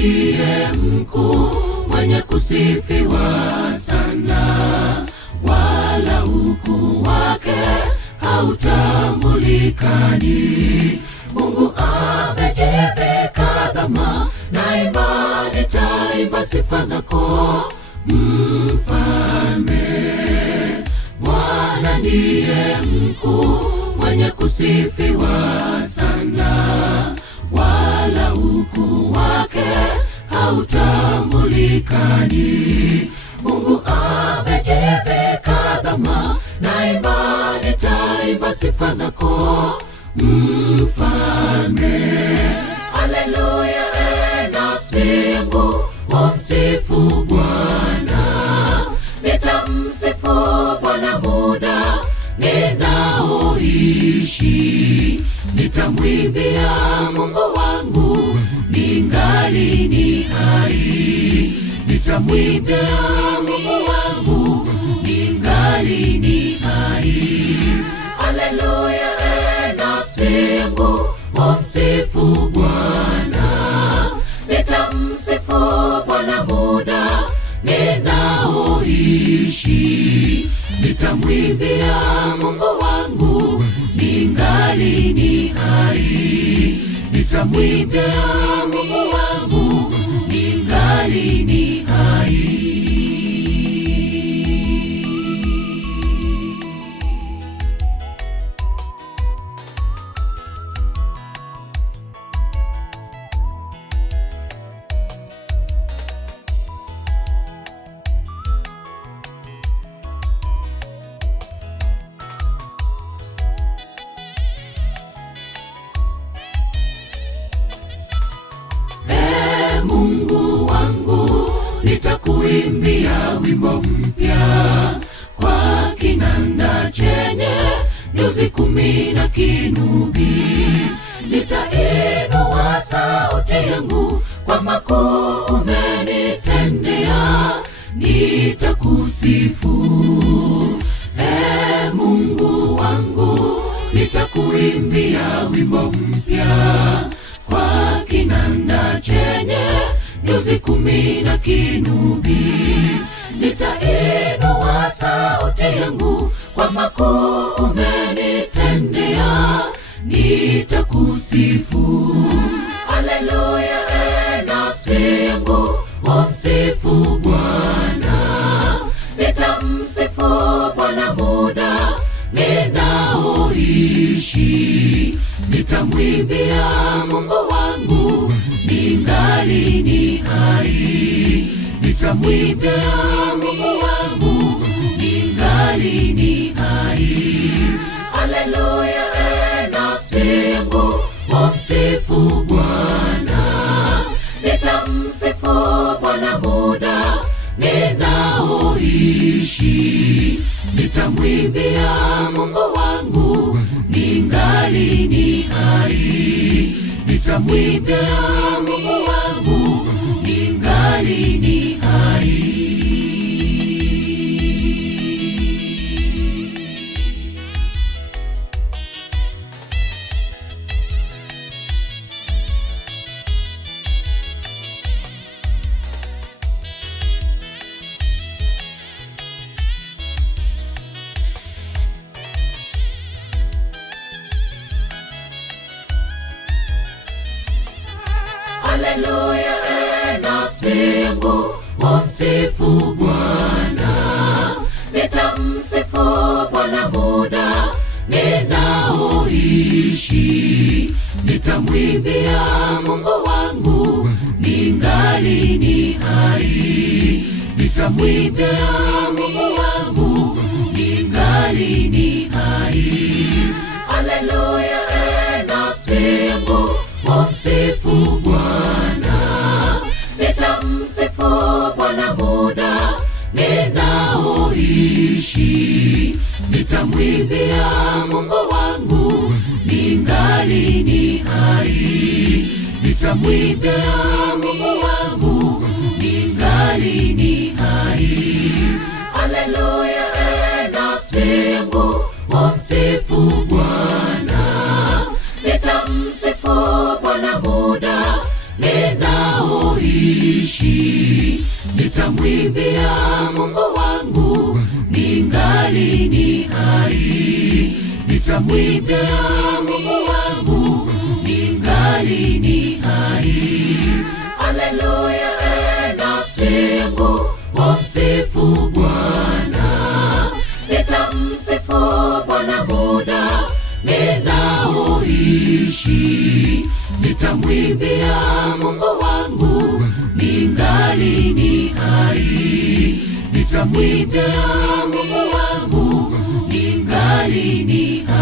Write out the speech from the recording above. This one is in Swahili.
ndiye mkuu mwenye kusifiwa sana, wala ukuu wake hautambulikani. Mungu amejivika dhama, na imani taimba sifa zako Mfalme. Bwana ndiye mkuu mwenye kusifiwa sana, wala ukuu wake hautambulikani. Mungu amejivika dhama, na imani taimba sifa zako Mfalme. Haleluya, nafsi yangu umsifu Bwana. Nitamsifu Bwana muda ninaoishi, nitamwimbia Mungu wangu ningali ni hai, nitamwimbia Mungu wangu ningali ni hai. Haleluya, nafsi yangu umsifu Bwana. Nitamsifu Bwana muda ninaoishi, nitamwimbia Mungu wangu ningali ni hai, nitamwimbia Mungu wangu ningali ni hai. Mungu wangu, nitakuimbia wimbo mpya kwa kinanda chenye nyuzi 10 na kinubi. Nitainua sauti yangu kwa makuu umenitendea, nitakusifu. Mungu wangu, nitakuimbia wimbo mpya kwa kinanda chenye nyuzi 10 na kinubi. Nitainua sauti yangu kwa makuu umenitendea, nitakusifu. Haleluya, nafsi yangu umsifu Bwana. Nitamsifu Bwana muda ninaoishi, nitamwimbia Mungu wangu ningali ni hai, nitamwimbia Mungu wangu ningali ni hai. Haleluya, nafsi yangu umsifu Bwana. Nitamsifu Bwana muda ninaoishi, nitamwimbia Mungu wangu ningali ni hai, nitamwimbia Mungu wangu ningali ni hai. Haleluya, nafsi yangu umsifu Bwana. Nitamsifu Bwana muda ninaoishi, nitamwimbia Mungu wangu ningali ni hai, nitamwimbia Mungu wangu ningali ni hai. Haleluya, nafsi yangu umsifu Bwana. Nitamsifu Bwana muda ninaoishi, nitamwimbia Mungu wangu ningali ni hai, nitamwimbia Mungu wangu ningali ni hai. Haleluya, nafsi yangu umsifu Bwana. Nitamsifu Bwana muda ninaoishi, ninaoishi. Nitamwimbia Mungu wangu ningali ni hai. Nitamwimbia Mungu wangu ningali ni hai. Haleluya, nafsi yangu umsifu Bwana. Nitamsifu Bwana muda ninaoishi. Nitamwimbia Mungu wangu ningali ni hai. Nitamwimbia Mungu wangu ningali ni hai.